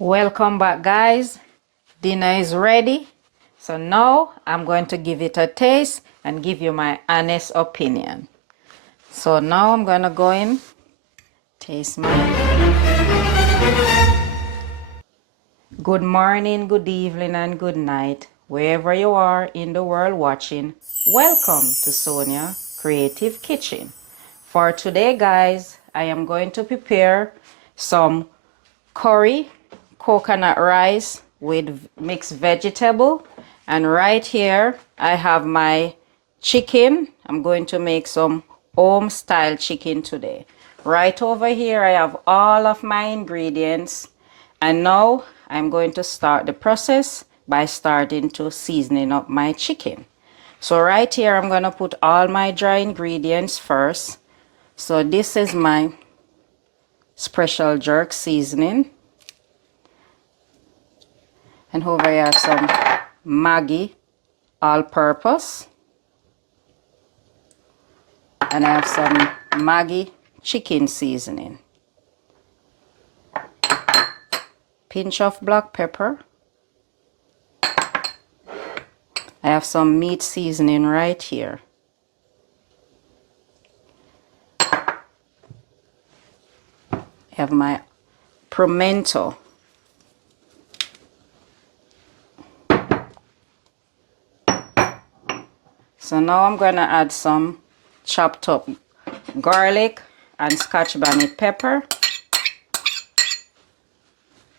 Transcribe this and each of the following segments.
Welcome back, guys. Dinner is ready. So now I'm going to give it a taste and give you my honest opinion. So now I'm going to go in, taste mine. Good morning, good evening, and good night. Wherever you are in the world watching, welcome to Sonia Creative Kitchen. For today, guys, I am going to prepare some curry coconut rice with mixed vegetable, and right here I have my chicken. I'm going to make some home style chicken today. Right over here I have all of my ingredients, and now I'm going to start the process by starting to seasoning up my chicken. So right here I'm going to put all my dry ingredients first. So this is my special jerk seasoning. And over here I have some Maggi all-purpose. And I have some Maggi chicken seasoning. Pinch of black pepper. I have some meat seasoning right here. I have my pimento. So now I'm going to add some chopped up garlic and scotch bonnet pepper.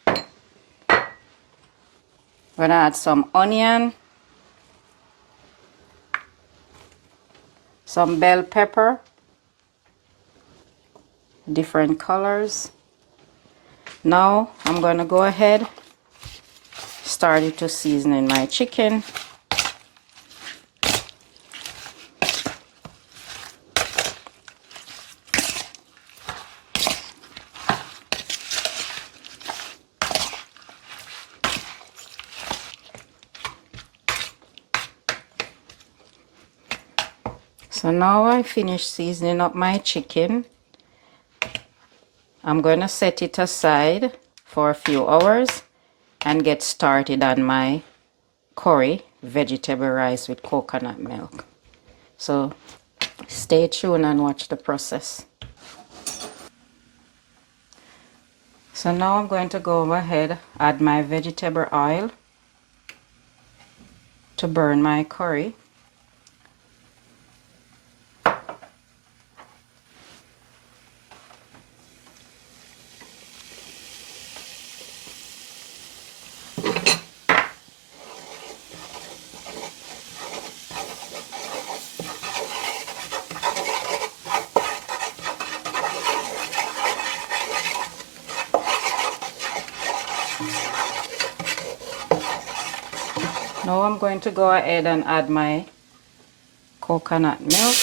I'm going to add some onion, some bell pepper, different colors. Now I'm going to go ahead, start to seasoning my chicken. So now I finished seasoning up my chicken. I'm going to set it aside for a few hours and get started on my curry vegetable rice with coconut milk. So stay tuned and watch the process. So now I'm going to go ahead, add my vegetable oil to burn my curry. Now I'm going to go ahead and add my coconut milk.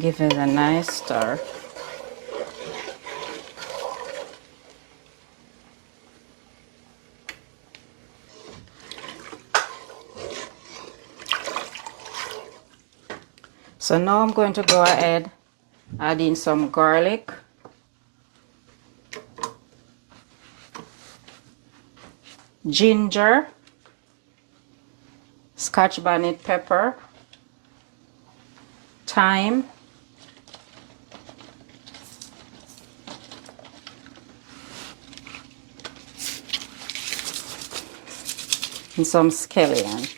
Give it a nice stir. So now I'm going to go ahead, add in some garlic, ginger, scotch bonnet pepper, thyme, and some scallion.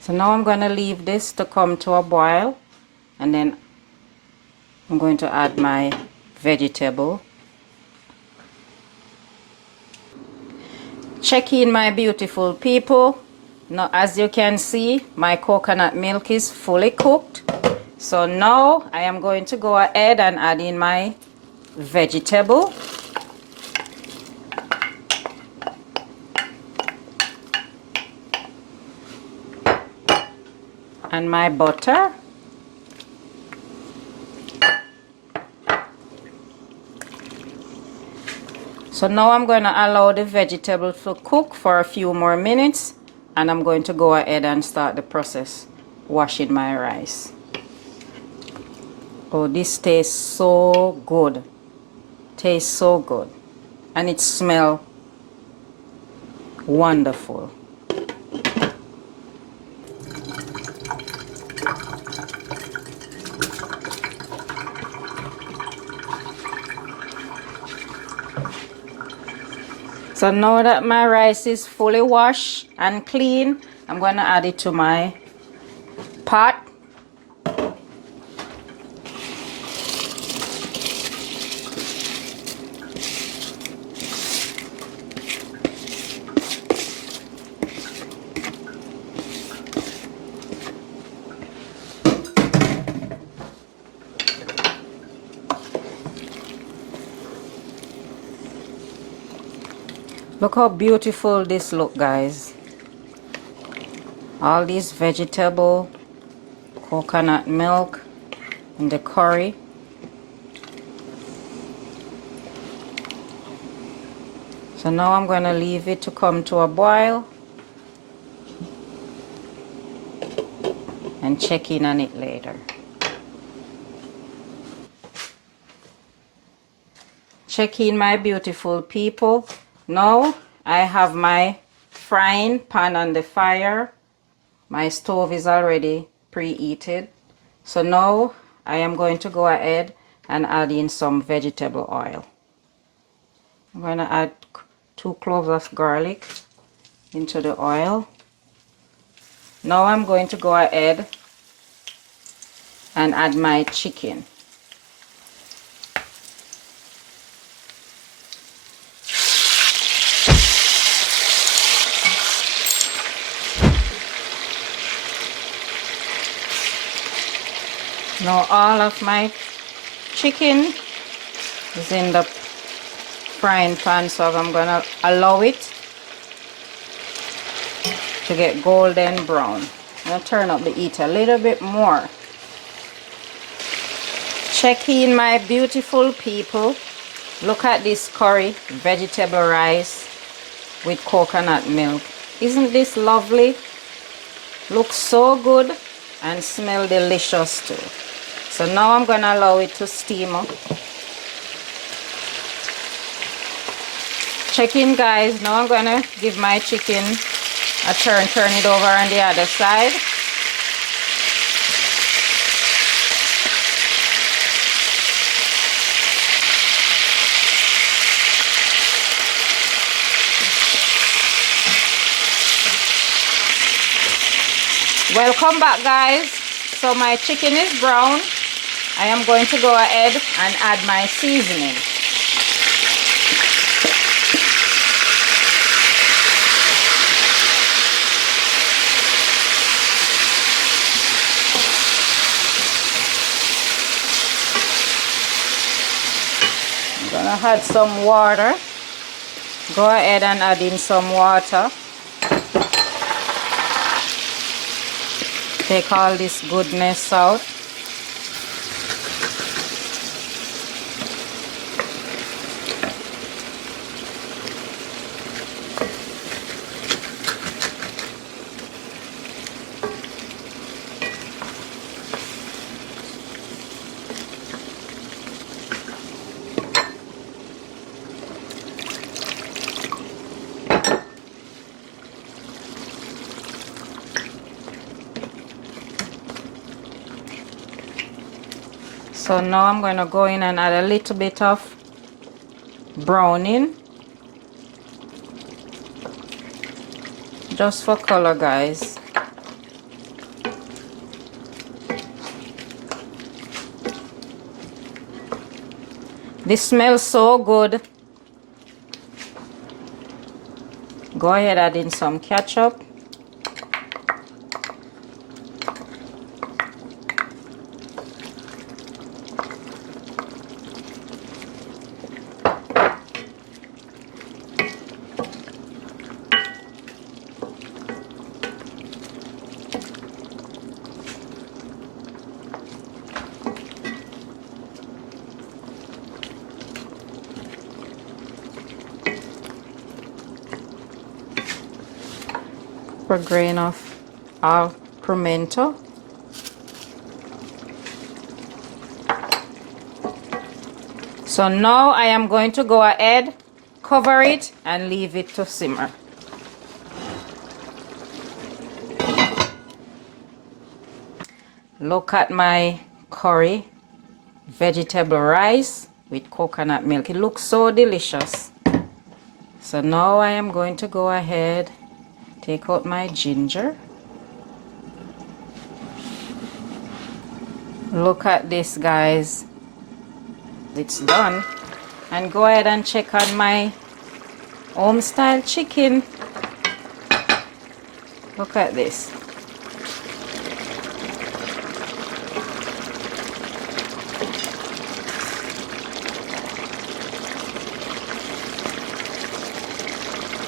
So now I'm going to leave this to come to a boil, and then I'm going to add my vegetable. Check in, my beautiful people. Now as you can see, my coconut milk is fully cooked. So now I am going to go ahead and add in my vegetable. And my butter. So now I'm going to allow the vegetable to cook for a few more minutes, and I'm going to go ahead and start the process washing my rice. Oh, this tastes so good. Tastes so good. And it smells wonderful. So now that my rice is fully washed and clean, I'm going to add it to my pot. Look how beautiful this look, guys. All these vegetable, coconut milk, and the curry. So now I'm going to leave it to come to a boil and check in on it later. Check in, my beautiful people. Now I have my frying pan on the fire. My stove is already preheated. So now I am going to go ahead and add in some vegetable oil. I'm going to add 2 cloves of garlic into the oil. Now I'm going to go ahead and add my chicken. Now all of my chicken is in the frying pan, so I'm gonna allow it to get golden brown. I'm gonna turn up the heat a little bit more. Check in, my beautiful people. Look at this curry, vegetable rice with coconut milk. Isn't this lovely? Looks so good and smell delicious too. So now I'm gonna allow it to steam up. Check in, guys. Now I'm gonna give my chicken a turn it over on the other side. Welcome back, guys. So my chicken is brown. I am going to go ahead and add my seasoning. I'm gonna add some water. Go ahead and add in some water. Take all this goodness out. So now I'm going to go in and add a little bit of browning, just for color, guys. This smells so good. Go ahead, add in some ketchup. per grain of all pimento. So now I am going to go ahead, cover it, and leave it to simmer. Look at my curry vegetable rice with coconut milk. It looks so delicious. So now I am going to go ahead, take out my ginger. Look at this, guys. It's done. And go ahead and check on my Homestyle chicken. Look at this.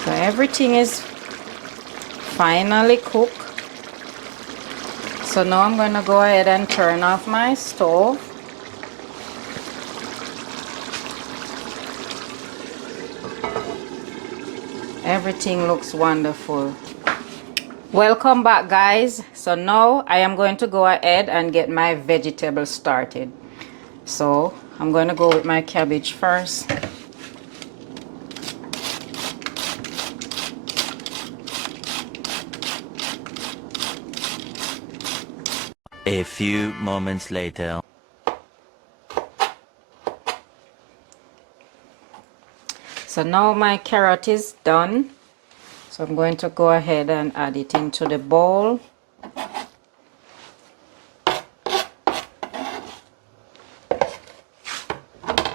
So everything is finally cooked. So now I'm going to go ahead and turn off my stove. Everything looks wonderful. Welcome back, guys. So now I am going to go ahead and get my vegetables started. So I'm going to go with my cabbage first. A few moments later. So now my carrot is done. So I'm going to go ahead and add it into the bowl.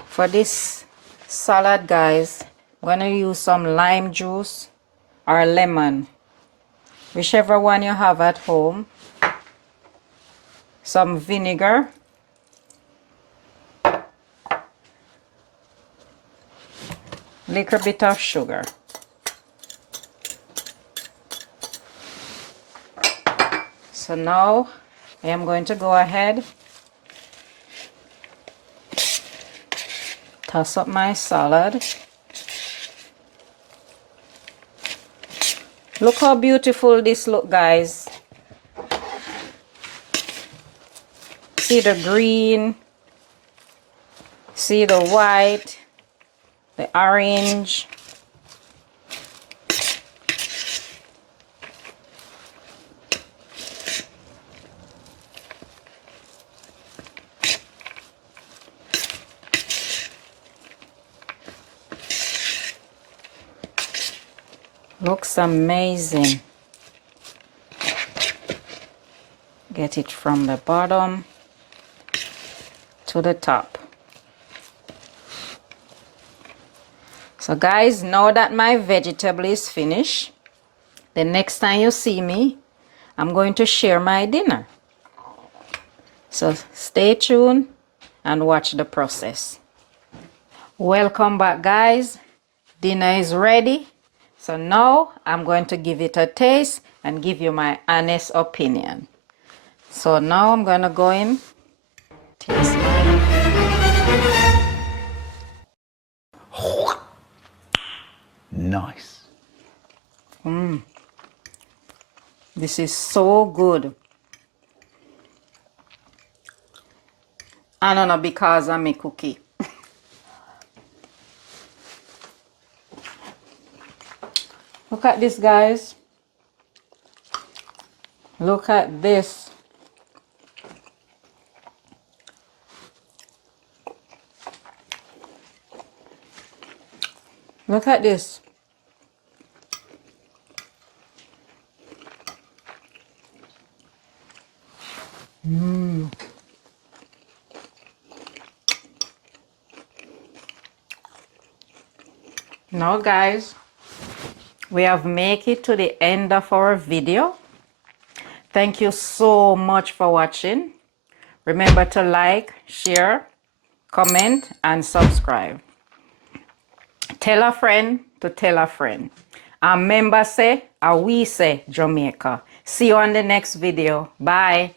For this salad, guys, I'm going to use some lime juice or lemon, whichever one you have at home. Some vinegar. Little bit of sugar. So now I am going to go ahead, toss up my salad. Look how beautiful this looks, guys. See the green, see the white, the orange. Looks amazing. Get it from the bottom to the top. So guys, now that my vegetable is finished, the next time you see me, I'm going to share my dinner. So stay tuned and watch the process. Welcome back, guys. Dinner is ready. So now I'm going to give it a taste and give you my honest opinion. So now I'm going to go in, taste mine. Nice. This is so good. I don't know, because I'm a cookie. Look at this, guys. Look at this. Look at this. Now, guys, we have made it to the end of our video. Thank you so much for watching. Remember to like, share, comment, and subscribe. Tell a friend to tell a friend. And member say, we say Jamaica. See you on the next video. Bye.